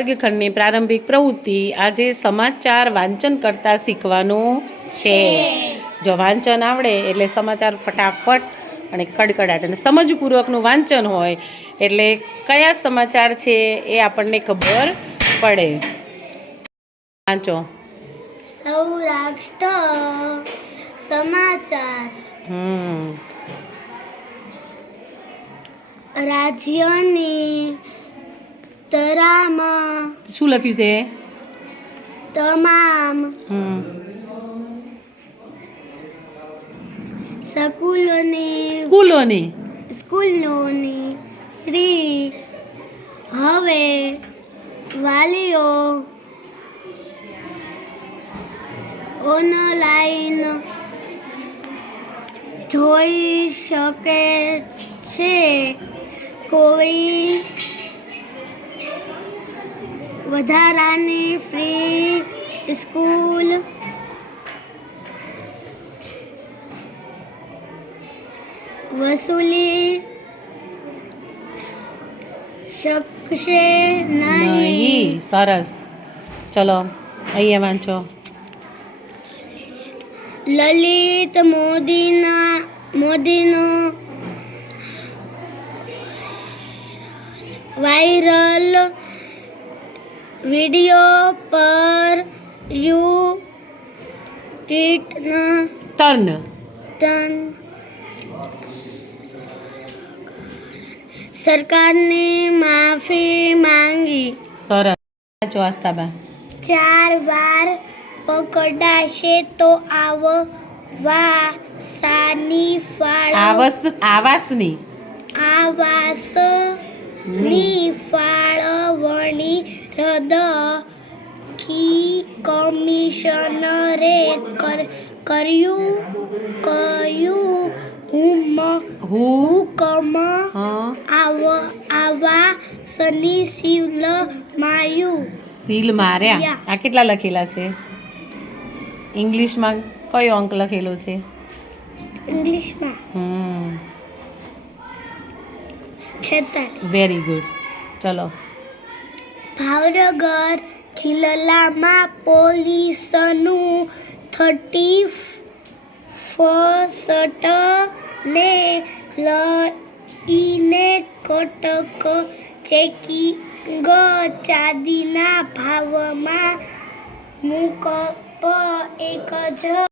વર્ગખંડની પ્રારંભિક પ્રવૃત્તિ આજે સમાચાર વાંચન કરતા શીખવાનું છે. જો વાંચન આવડે એટલે સમાચાર ફટાફટ અને કડકડાટ અને સમજપૂર્વકનું વાંચન હોય એટલે કયા સમાચાર છે એ આપણને ખબર પડે. વાંચો. સૌરાષ્ટ્ર સમાચાર. હમ. રાજ્યની તરામાં. શું લખ્યું છે? તમામ. સ્કૂલોની. સ્કૂલોની. સ્કૂલોની ફ્રી. હવે વાલીઓ ઓનલાઈન જોઈ શકે છે. કોઈ વધારાની ફ્રી સ્કૂલ વસૂલી શકશે નહીં સરસ. ચલો અહીંયા વાંચો. લલિત મોદીના મોદીનો વાયરલ વિડિયો પર યુ કીટના ટર્ન. ટર્ન. સરકારને માફી માંગી. સરસ. ચાર વાર પકડાશે તો આવ વા સાની ફાળ. આવાસ આવાસની. આવાસની ફાળવણી રદ કી કમિશનરે કર કર્યું કયું હુમ હુકમ આવ આવા સની સીલ માયું સીલ માર્યા? આ કેટલા લખેલા છે? ઇંગ્લિશમાં કયો અંક લખેલો છે? ઇંગ્લિશમાં. હમ. છેતાલીસ. Very good. ચલો. ભાવનગર જિલ્લામાં પોલીસનું થર્ટી ફર્સ્ટ ને લઈને કટક ચેકિંગ ચાંદીના ભાવમાં મુકપ એક જ